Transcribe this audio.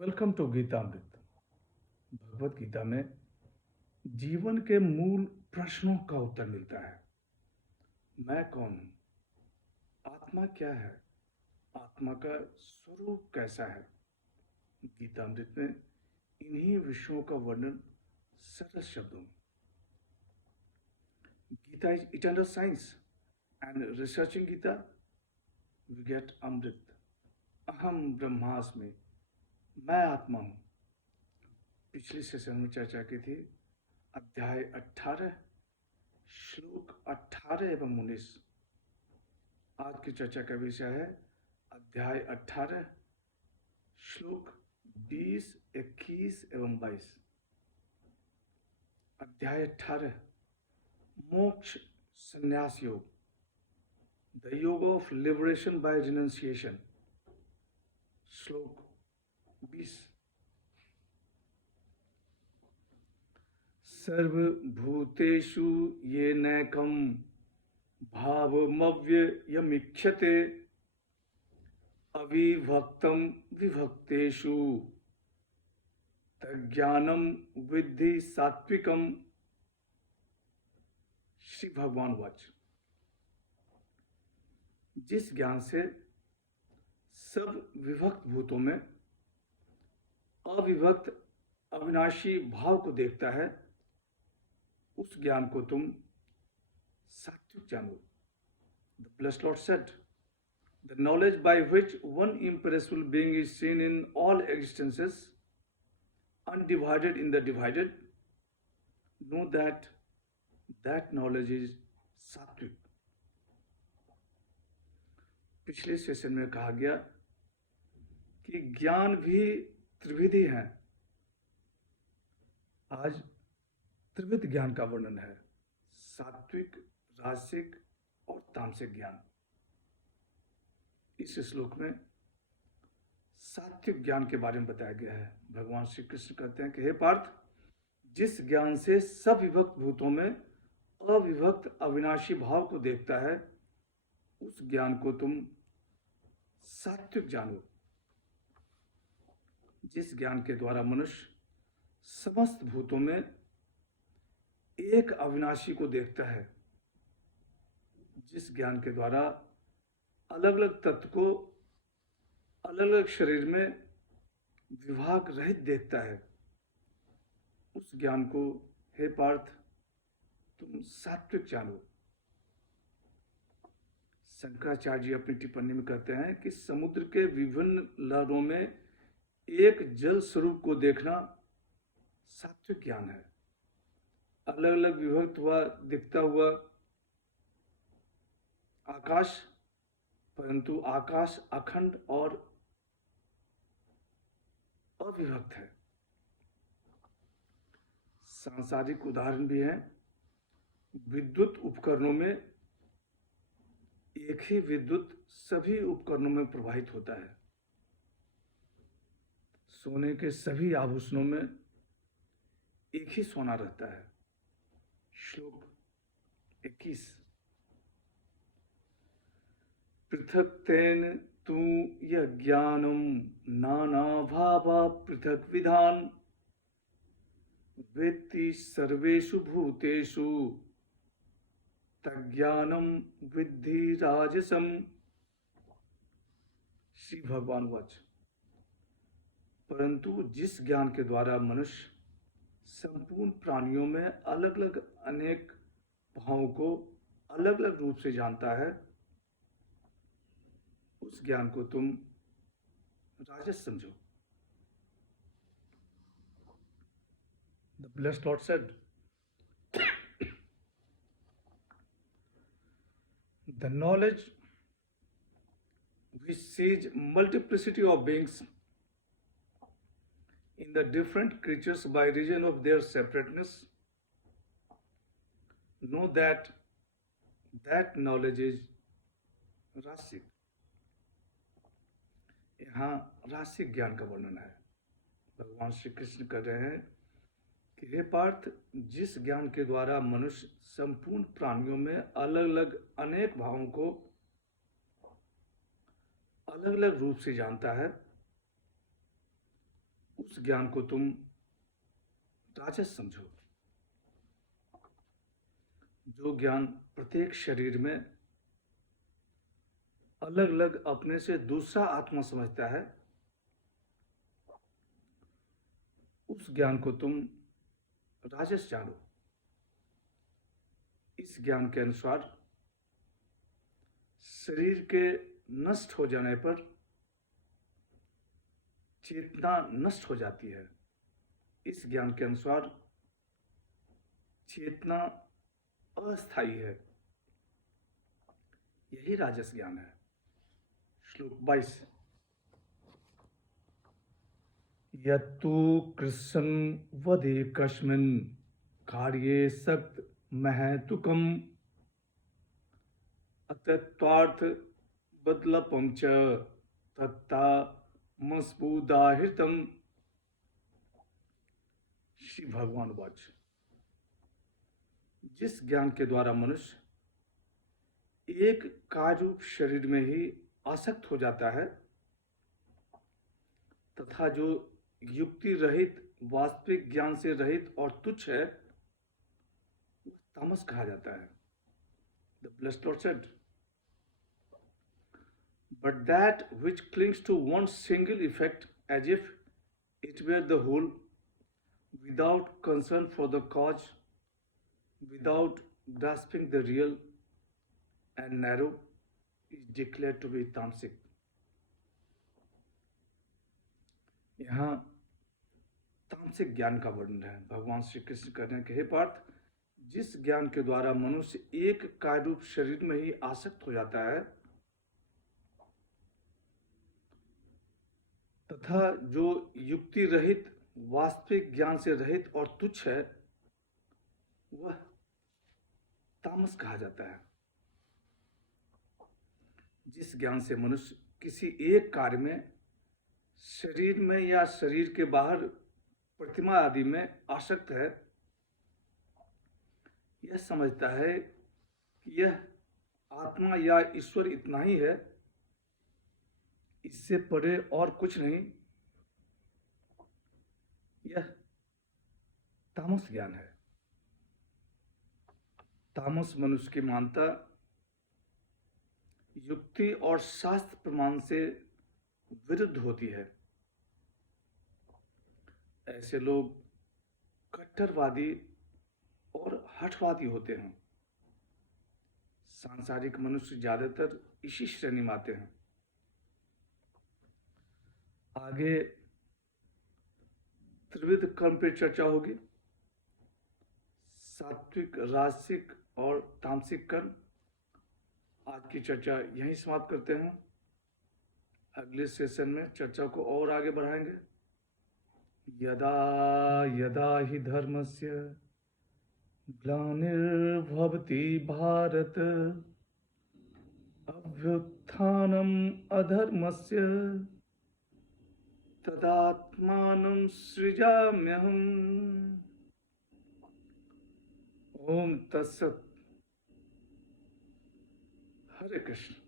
Welcome to Geetamrit. Bhagavad Gita में जीवन के मूल प्रश्नों का उत्तर मिलता है। मैं कौन हूँ? आत्मा क्या है? आत्मा का स्वरूप कैसा है? गीतामृत में इन्हीं विषयों का वर्णन सरल शब्दों में। Gita is eternal science and researching Gita we get amrit. अहम ब्रह्मास्मि, मैं आत्मा हूँ। पिछले सेशन में चर्चा की थी अध्याय 18 श्लोक 18 एवं 19। आज की चर्चा का विषय है अध्याय 18 श्लोक 20, 21 एवं 22। अध्याय 18 मोक्ष संन्यास योग, द योग ऑफ लिबरेशन बाय रिनंसिएशन। श्लोक 20 सर्वभूतेषु येनैकं भावमव्ययमीक्षते अविभक्तं विभक्तेषु तज्ज्ञानं विद्धि सात्विकम। श्री भगवान वाच। जिस ज्ञान से सब विभक्त भूतों में अविभक्त अविनाशी भाव को देखता है, उस ज्ञान को तुम सात्विक जानो। The blessed Lord said, the knowledge by which one imperishable being is seen in all existences, undivided in the divided, know that that knowledge is सात्विक। पिछले सेशन में कहा गया कि ज्ञान भी त्रिविधि है। आज त्रिविध ज्ञान का वर्णन है, सात्विक, राजसिक और तामसिक ज्ञान। इस श्लोक में सात्विक ज्ञान के बारे में बताया गया है। भगवान श्री कृष्ण कहते हैं कि हे पार्थ, जिस ज्ञान से सब विभक्त भूतों में अविभक्त अविनाशी भाव को देखता है, उस ज्ञान को तुम सात्विक जानो। जिस ज्ञान के द्वारा मनुष्य समस्त भूतों में एक अविनाशी को देखता है, जिस ज्ञान के द्वारा अलग अलग तत्व को अलग अलग शरीर में विभाग रहित देखता है, उस ज्ञान को हे पार्थ तुम सात्विक जानो। शंकराचार्य जी अपनी टिप्पणी में कहते हैं कि समुद्र के विभिन्न लहरों में एक जल स्वरूप को देखना सात्विक ज्ञान है। अलग अलग विभक्त हुआ दिखता हुआ आकाश, परंतु आकाश अखंड और अविभक्त है। सांसारिक उदाहरण भी है। विद्युत उपकरणों में एक ही विद्युत सभी उपकरणों में प्रवाहित होता है। सोने के सभी आभूषणों में एक ही सोना रहता है। श्लोक 21 पृथक्तेन तु यज्ञानं नाना भावा पृथक विधान वेत्ति सर्वेषु भूतेषु तज्ज्ञानं विद्धि राजसम। श्री भगवान वाच। परंतु जिस ज्ञान के द्वारा मनुष्य संपूर्ण प्राणियों में अलग अलग अनेक भावों को अलग अलग रूप से जानता है, उस ज्ञान को तुम राजस समझो। The blessed Lord said, the knowledge which sees multiplicity of beings in the different creatures by reason of their separateness, know that that knowledge is रासिक। यहाँ रासिक ज्ञान का वर्णन है। भगवान श्री कृष्ण कह रहे हैं कि हे पार्थ, जिस ज्ञान के द्वारा मनुष्य संपूर्ण प्राणियों में अलग अलग अनेक भावों को अलग अलग रूप से जानता है, उस ज्ञान को तुम राजस समझो। जो ज्ञान प्रत्येक शरीर में अलग अलग अपने से दूसरा आत्मा समझता है, उस ज्ञान को तुम राजस जानो। इस ज्ञान के अनुसार शरीर के नष्ट हो जाने पर चेतना नष्ट हो जाती है। इस ज्ञान के अनुसार चेतना अस्थायी है। यही राजस ज्ञान है। श्लोक 22। यत्तु कृष्ण वदे कस्मिन् कार्ये सक्त महतुकम् अतत्वार्थ बदलपम च तत्ता मस्बुदाहृतम। श्री भगवान वाच। जिस ज्ञान के द्वारा मनुष्य एक कार्यरूप शरीर में ही आसक्त हो जाता है तथा जो युक्ति रहित वास्तविक ज्ञान से रहित और तुच्छ है, तामस कहा जाता है। The blessed Lord said, but that which clings to one single effect as if it were the whole, without concern for the cause, without grasping the real and narrow, is declared to be tamasic. यहाँ तामसिक ज्ञान का वर्णन है। भगवान श्री कृष्ण कहते हैं कि हे पार्थ, जिस ज्ञान के द्वारा मनुष्य एक कार्यरूप शरीर में ही आसक्त हो जाता है तथा जो युक्ति रहित वास्तविक ज्ञान से रहित और तुच्छ है, वह तामस कहा जाता है। जिस ज्ञान से मनुष्य किसी एक कार्य में, शरीर में या शरीर के बाहर प्रतिमा आदि में आसक्त है, यह समझता है कि यह आत्मा या ईश्वर इतना ही है, इससे परे और कुछ नहीं, यह तामस ज्ञान है। तामस मनुष्य की मानता युक्ति और शास्त्र प्रमाण से विरुद्ध होती है। ऐसे लोग कट्टरवादी और हठवादी होते हैं। सांसारिक मनुष्य ज्यादातर इसी श्रेणी में आते हैं। आगे त्रिविध कर्म पर चर्चा होगी। सात्विक, राजसिक और तामसिक कर्म। आज की चर्चा यहीं समाप्त करते हैं। अगले सेशन में चर्चा को और आगे बढ़ाएंगे। यदा यदा हि धर्मस्य ग्लानिर्भवति भारत अभ्युत्थानम् अधर्मस्य तदात्मानं सृजाम्यहम्। ओम तत्सत। हरे कृष्ण।